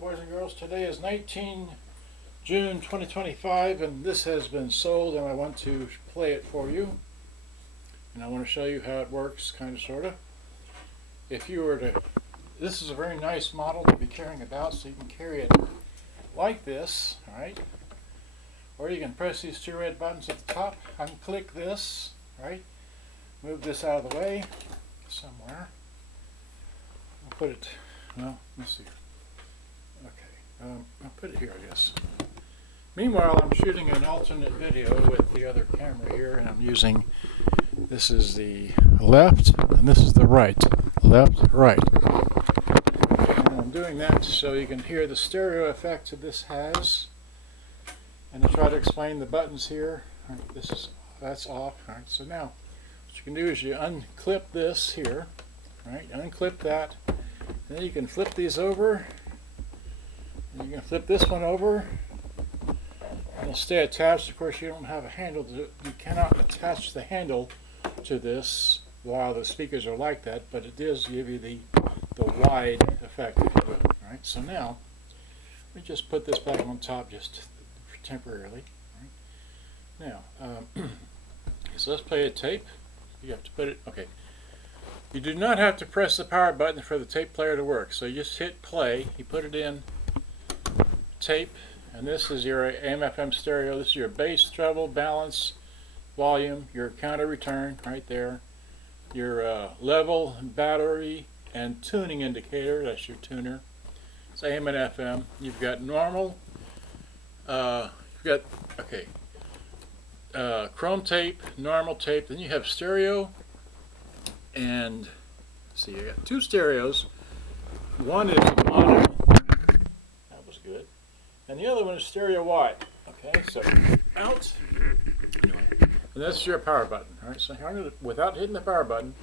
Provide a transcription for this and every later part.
boys and girls. Today is June 2025 and this has been sold and I want to play it for you. And I want to show you how it works, kind of, sort of. If you were to, this is a very nice model to be carrying about, so you can carry it like this, alright? Or you can press these two red buttons at the top, unclick this, right? Move this out of the way somewhere. I'll put it, well, let's see. Okay, I'll put it here, I guess. Meanwhile, I'm shooting an alternate video with the other camera here, and I'm using, this is the left, and this is the right. Left, right. And I'm doing that so you can hear the stereo effect that this has. And to try to explain the buttons here, right, that's off. Right, so now, what you can do is you unclip this here, right? Unclip that, and then you can flip these over. And you can flip this one over. It'll stay attached. Of course, you don't have a handle. You cannot attach the handle to this while the speakers are like that, but it does give you the wide effect, if you will. All right. So now, let me just put this back on top just temporarily. All right. Now, so let's play a tape. You have to put it. Okay. You do not have to press the power button for the tape player to work. So you just hit play. You put it in tape. And this is your AM/FM stereo. This is your bass, treble, balance, volume, your counter return right there, your level, battery, and tuning indicator. That's your tuner. It's AM and FM. You've got normal. You've got chrome tape, normal tape. Then you have stereo, and let's see, you got two stereos. One is mono. That was good. And the other one is stereo wide. Okay, so out. Anyway, and that's your power button. All right, so without hitting the power button,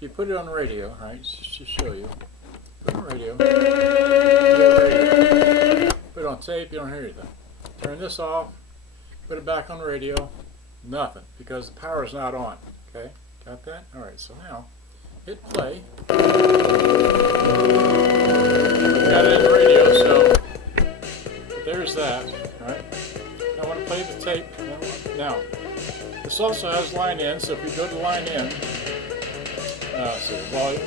you put it on the radio. All right, just to show you. Put it on radio. Put it on tape. You don't hear anything. Turn this off. Put it back on the radio. Nothing, because the power is not on. Okay, got that? All right, so now hit play. Got it in the radio, so. There's that, right? I want to play the tape. Now, this also has line in, so if you go to line in, so volume,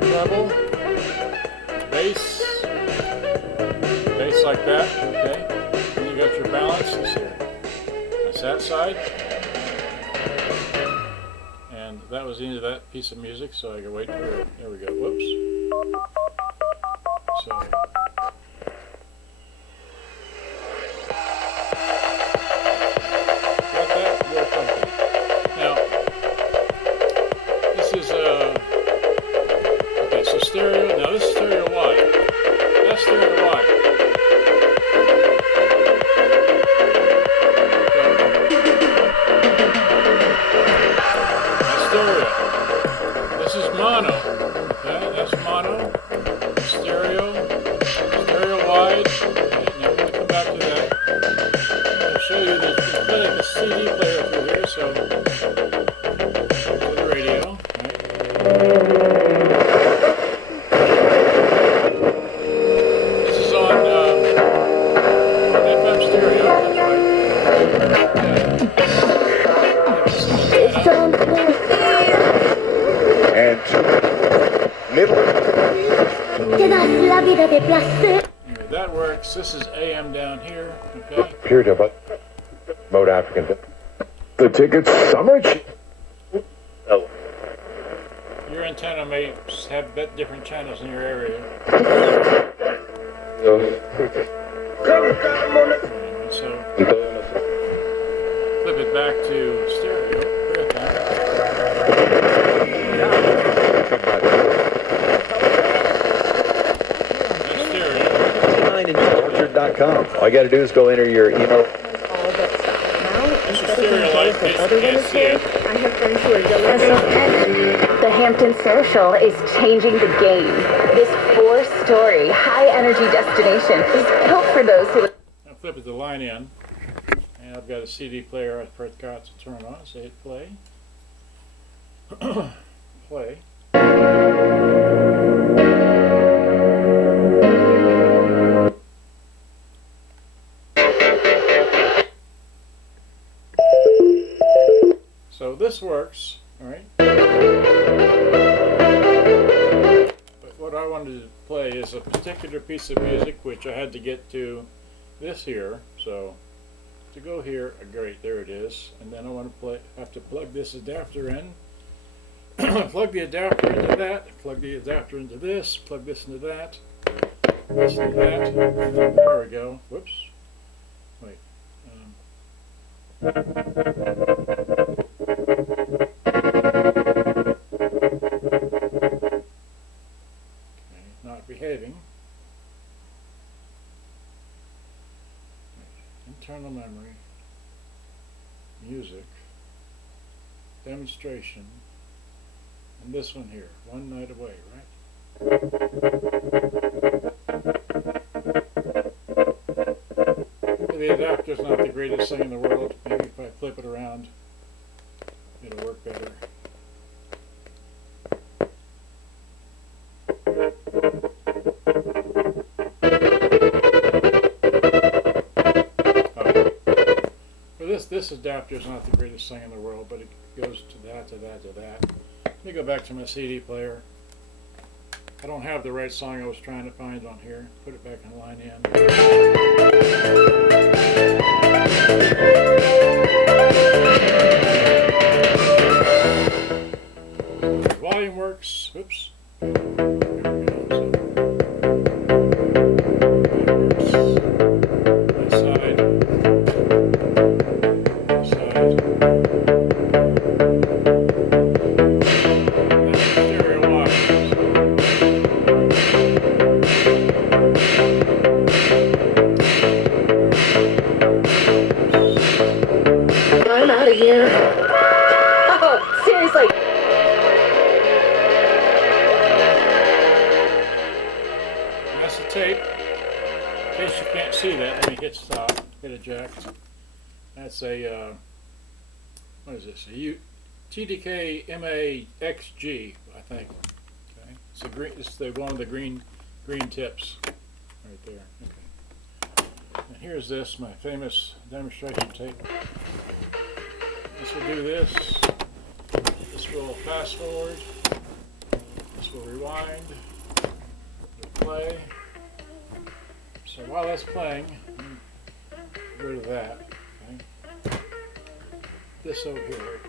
treble, bass like that, okay? Then you got your balance, let's see. That's that side. And that was the end of that piece of music, so I can wait for it. There we go, whoops. So, got that? Real funky. Now, this is okay, so stereo. Now this is stereo wide. That's stereo wide. That's stereo. This is mono. Okay, that's mono. Stereo wide. Okay, now we're going to come back to that. I'll show you that you can play like a CD player through here, so to the radio. This is on FM stereo, that's right. And middle. Anyway, that works. This is AM down here. Okay. Here to mode African. The tickets summer. Oh. Your antenna may have different channels in your area. So flip it back to stereo. All you got to do is go enter your email. The Hampton Social is changing the game. This 4-story, high-energy destination is built for those who... I'll flip it to line in, and I've got a CD player I forgot to turn on, so hit play. Play. is a particular piece of music which I had to get to this here. So to go here, great, there it is. And then I want to have to plug this adapter in. Plug the adapter into that, plug the adapter into this, plug this into that, this into that, and then there we go. Whoops. Wait. Okay, not behaving. Internal memory, music, demonstration, and this one here, One Night Away, right? The adapter's not the greatest thing in the world. Maybe if I flip it around, it'll work better. This adapter is not the greatest thing in the world, but it goes to that, to that, to that. Let me go back to my CD player. I don't have the right song I was trying to find on here. Put it back in line in. Volume works. Oops. I'm out of here. Oh, seriously. That's the tape. In case you can't see that, let me hit stop. Get eject. That's a, what is this? A TDK MAXG, I think. Okay. It's the green. It's the one of the green tips right there. Okay. And here's this, my famous demonstration tape. This will do this. This will fast forward. This will rewind. It'll play. So while that's playing, get rid of that. Okay. This over here.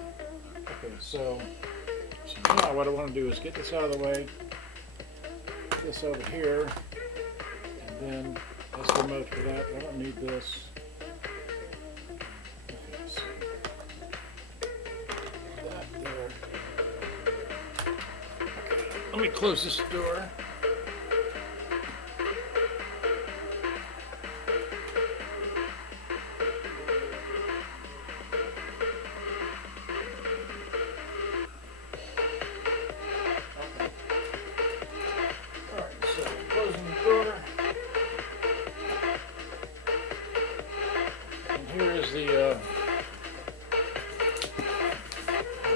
Okay, so now what I want to do is get this out of the way. Put this over here, and then that's the remote for that. I don't need this. Okay, so that there. Let me close this door. Here is the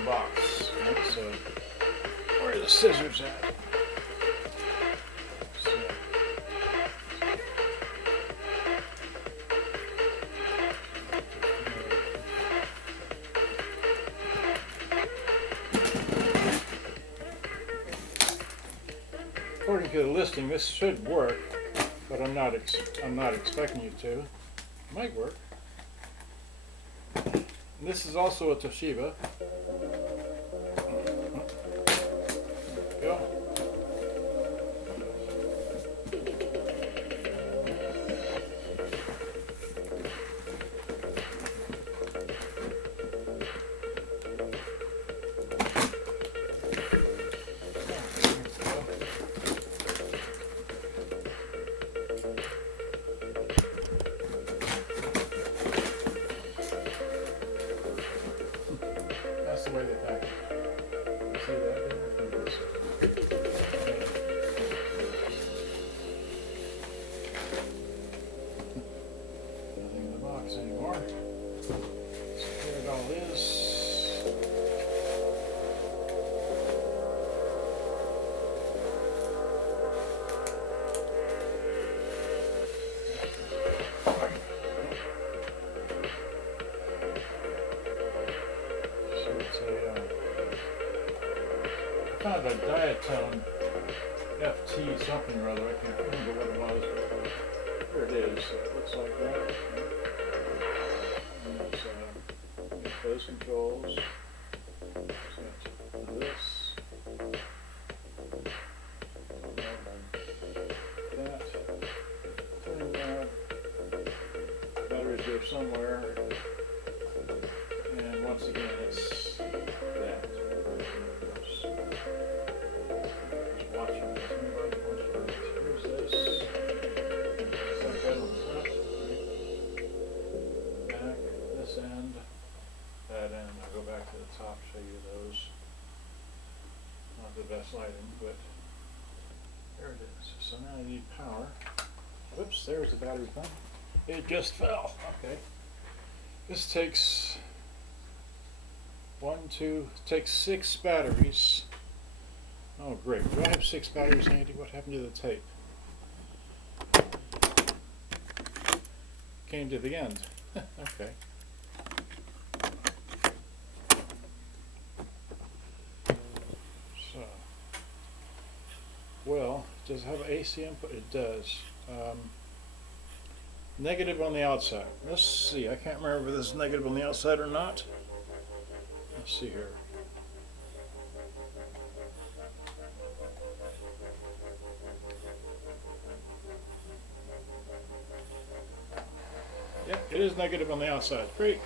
box. Right, so where are the scissors at? So, according to the listing, this should work, but I'm not expecting you to. It might work. And this is also a Toshiba. There we go. That's the way they pack it. See that there? diatone FT something or other. I can't remember what it was. There it is. So it looks like that. And there's those controls. So this. That. Turning that. Batteries there somewhere. And once again, it's that. Just watching this. Here's this. Set that on the top. Back, this end, that end. I'll go back to the top, show you those. Not the best lighting, but there it is. So now I need power. Whoops, there's the battery thing. It just fell. Okay. This takes takes 6 batteries. Oh great, do I have 6 batteries handy? What happened to the tape? Came to the end. Okay. So, well, does it have an AC input? It does. Negative on the outside. Let's see, I can't remember if this is negative on the outside or not. Let's see here. Yeah, it is negative on the outside. Great.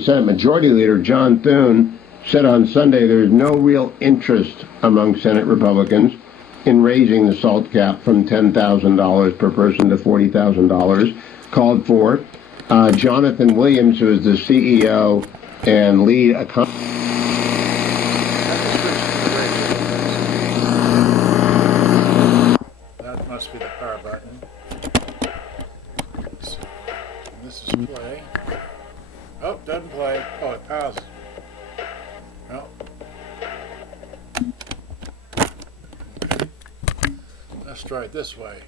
Senate Majority Leader John Thune said on Sunday there's no real interest among Senate Republicans in raising the SALT cap from $10,000 per person to $40,000 called for. Jonathan Williams, who is the CEO and lead That must be the power button. So, this is play. Oh, doesn't play. Oh, it pauses. Well. Let's try it this way.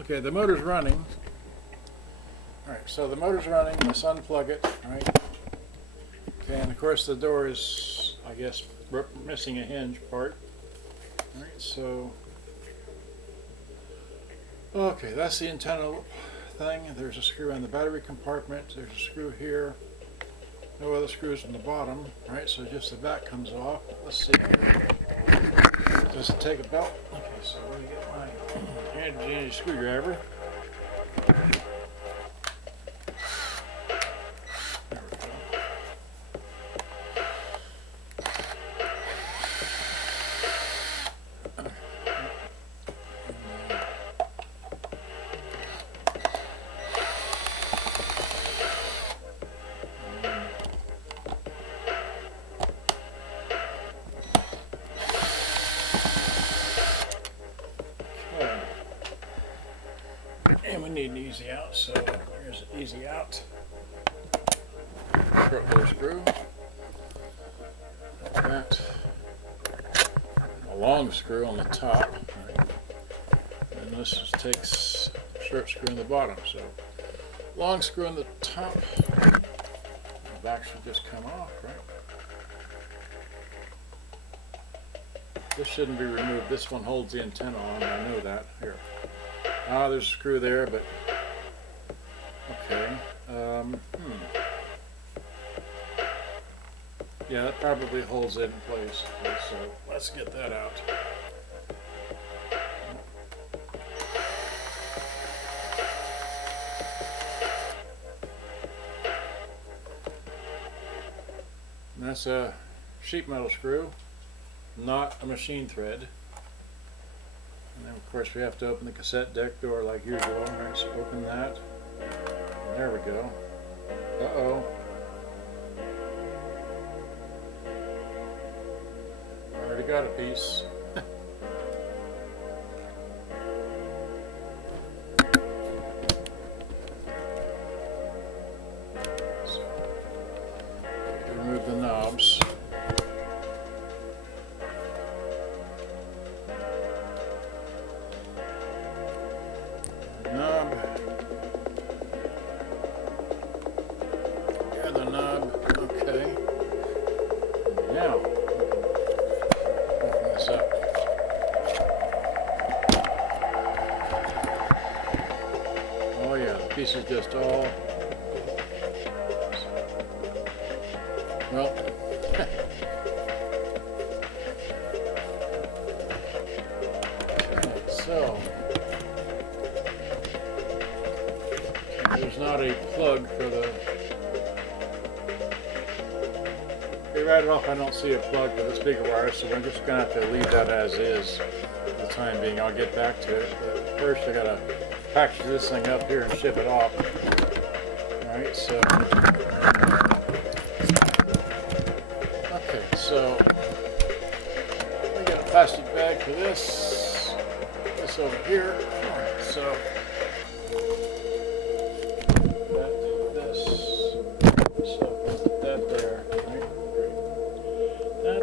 Okay, the motor's running. Alright, so the motor's running. Let's unplug it. Alright. Okay, and of course the door is, I guess, missing a hinge part. Alright, so okay, that's the antenna thing. There's a screw in the battery compartment. There's a screw here. No other screws in the bottom. Right, so just the back comes off. Let's see. Does it take a belt? Okay, so let me get my handy screwdriver. There we go. And we need an easy out, so here's an easy out. Short little screw. That. A long screw on the top. Right. And this just takes a short screw in the bottom. So long screw on the top. The back should just come off, right? This shouldn't be removed. This one holds the antenna on, I know that. Here. Ah, there's a screw there, but okay. Yeah, that probably holds it in place. Okay, so let's get that out. And that's a sheet metal screw, not a machine thread. And then of course we have to open the cassette deck door like usual. Alright, so open that. And there we go. Uh-oh. Already got a piece. pieces just all, well, okay, so there's not a plug for the, right off I don't see a plug for this bigger wire, so we're just going to have to leave that as is for the time being. I'll get back to it, but first I got to package this thing up here and ship it off. Alright, so okay, so we got a plastic bag for this over here. Alright, so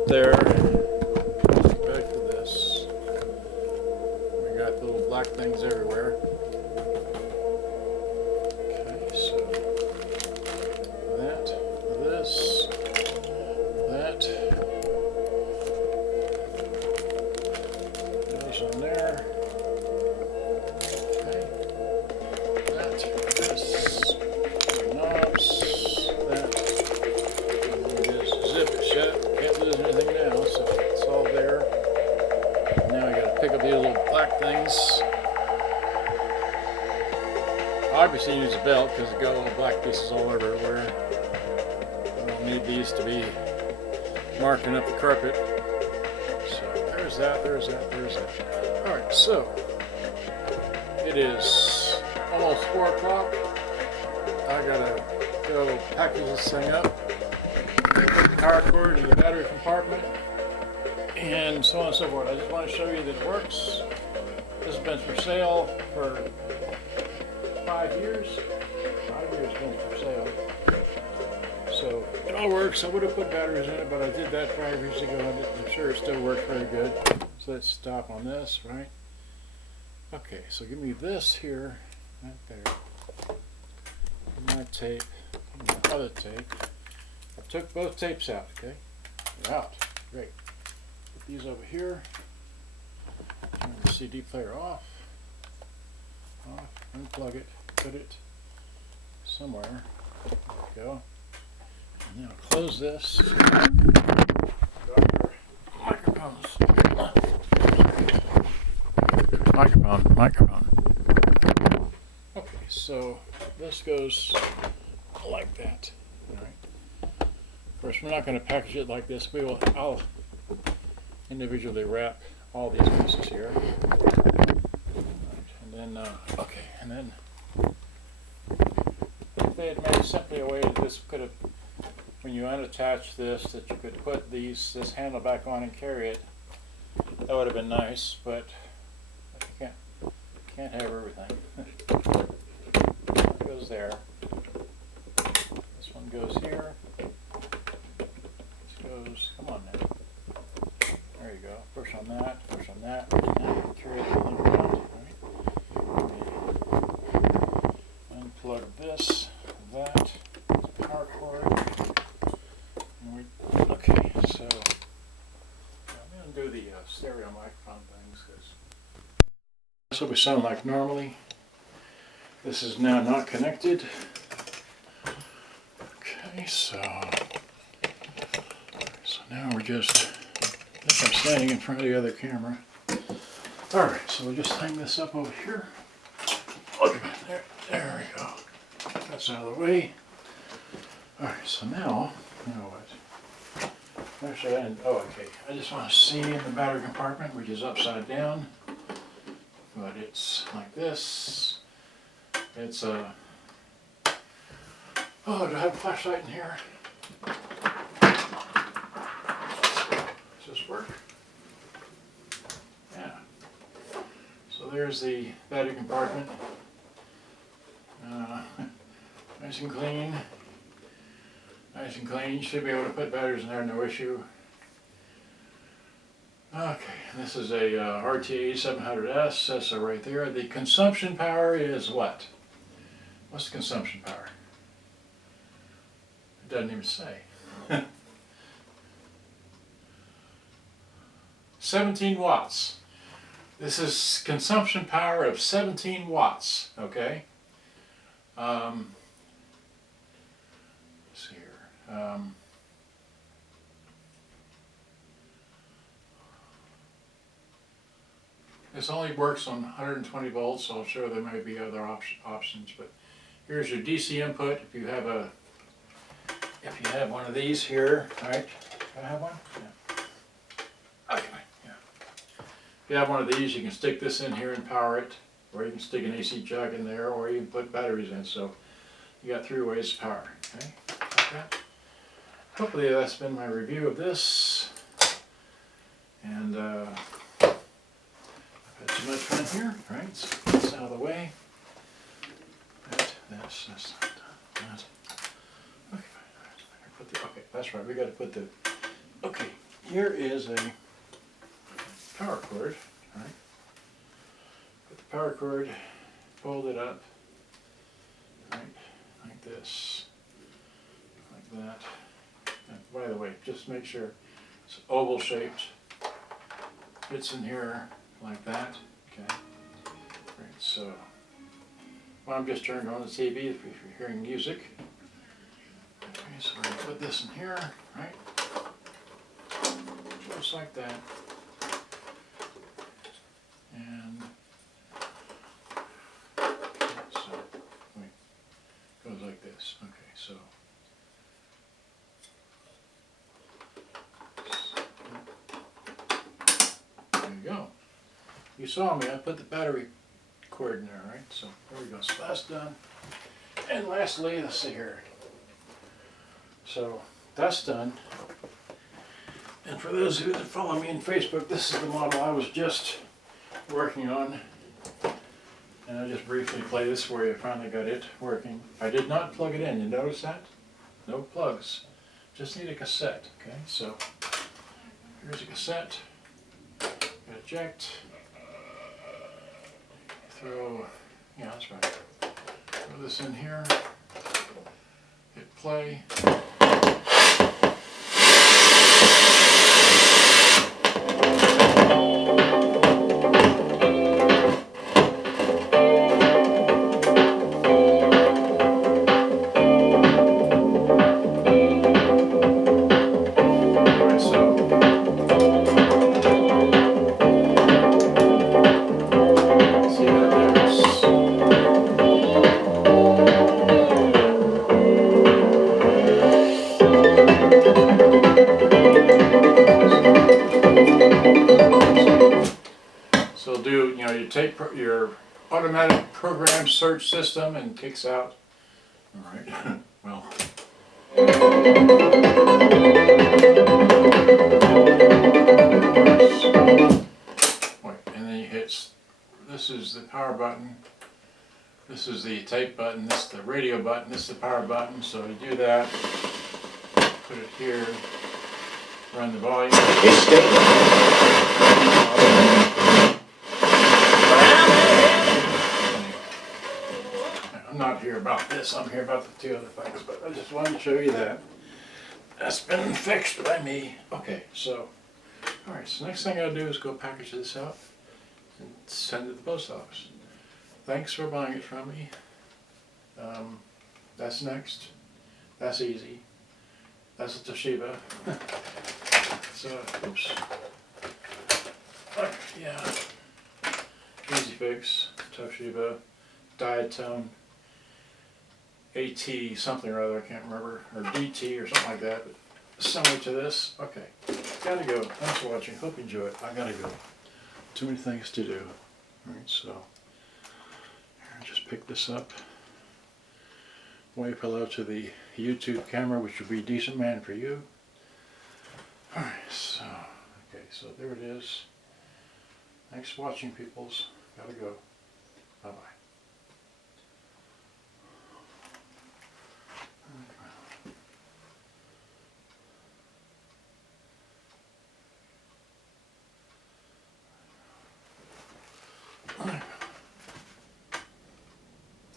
there, back to this. We got little black things everywhere. Okay, so that, this, that goes in there. Okay, that, this, knobs, that, and we just zip it shut. Can't lose anything now, so it's all there. Now I gotta pick up these little black things. Obviously use a belt because it got little black pieces all everywhere. I don't need these to be marking up the carpet. So there's that, there's that, there's that. Alright, so it is almost 4 o'clock. I gotta go package this thing up. Put the power cord in the battery compartment, and so on and so forth. I just want to show you that it works. This has been for sale for 5 years. 5 years been for sale. So it all works. I would have put batteries in it, but I did that 5 years ago, and I'm sure it still works very good. So let's stop on this, right? Okay, so give me this here, right there. My tape, my other tape. I took both tapes out, okay? They're out. Great. Put these over here. Turn the CD player off. Off. Unplug it. Put it somewhere. There we go. And now close this. Microphones. Microphone. Okay, so this goes like that. All right. Of course, we're not going to package it like this. I'll individually wrap all these pieces here. Right, and then, okay, and then if they had made simply a way that this could have, when you unattach this, that you could put this handle back on and carry it, that would have been nice, but you can't have everything. That goes there. This one goes here. Come on now. There you go. Push on that, push on that, carry everything around. Right. Unplug this, that, power cord. Okay, so I'm going to do the stereo microphone things because that's what we sound like normally. This is now not connected. Okay, so now we're just, I think I'm standing in front of the other camera. Alright, so we'll just hang this up over here. Look at that, there we go. That's out of the way. Alright, so now what? Actually, okay. I just want to see in the battery compartment, which is upside down. But it's like this. It's a, oh, do I have a flashlight in here? Does this work? Yeah. So there's the battery compartment. Nice and clean. Nice and clean. You should be able to put batteries in there, no issue. Okay, this is a RT-8700s. That's right there. The consumption power is what? What's the consumption power? It doesn't even say. 17 watts. This is consumption power of 17 watts, okay? Let's see here. This only works on 120 volts, so I'm sure there may be other options. But here's your DC input. If you have one of these here, right? Do I have one? Yeah. Okay. Yeah. If you have one of these, you can stick this in here and power it, or you can stick an AC jug in there, or you can put batteries in. So you got 3 ways to power. Okay. Like that. Hopefully that's been my review of this. And I've had too much fun here. All right. So get this out of the way. This, that. Okay. Okay, that's right. We got to put the. Okay, here is a power cord. All right. Put the power cord, fold it up, right, like this, like that. And by the way, just make sure it's oval shaped. Fits in here like that. Okay. Right. So. Well, I'm just turning on the TV if you're hearing music. Okay, so I'm going to put this in here, right? Just like that. And so, wait, goes like this. Okay, so. There you go. You saw me, I put the battery cord in there, right? So there we go. So that's done. And lastly, let's see here. So that's done. And for those who follow me on Facebook, this is the model I was just working on. And I just briefly play this for you. I finally got it working. I did not plug it in. You notice that? No plugs. Just need a cassette. Okay, so here's a cassette. Eject. Throw, yeah, that's right. Throw this in here. Hit play. So do, you know, you take your automatic program search system and kicks out. All right, well. Wait, and then you hit, this is the power button. This is the tape button, this is the radio button, this is the power button. So you do that, put it here, run the volume. I'm not here about this, I'm here about the 2 other things, but I just wanted to show you that. That's been fixed by me. Okay, so, alright, so next thing I'll do is go package this out and send it to the post office. Thanks for buying it from me. That's next. That's easy. That's a Toshiba. So, oops. Yeah. Easy fix. Toshiba. Diatone. AT something or other, I can't remember. Or DT or something like that. But similar to this. Okay. Gotta go. Thanks for watching. Hope you enjoy it. I gotta go. Too many things to do. Alright, so. Just pick this up. Wave hello to the YouTube camera, which will be a decent man for you. Alright, so, okay, so there it is. Thanks for watching, peoples. Gotta go. Bye-bye.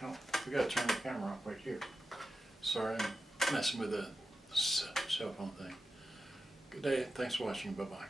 Oh, we gotta turn the camera off right here. Sorry, I'm messing with the cell phone thing. Good day, thanks for watching, bye-bye.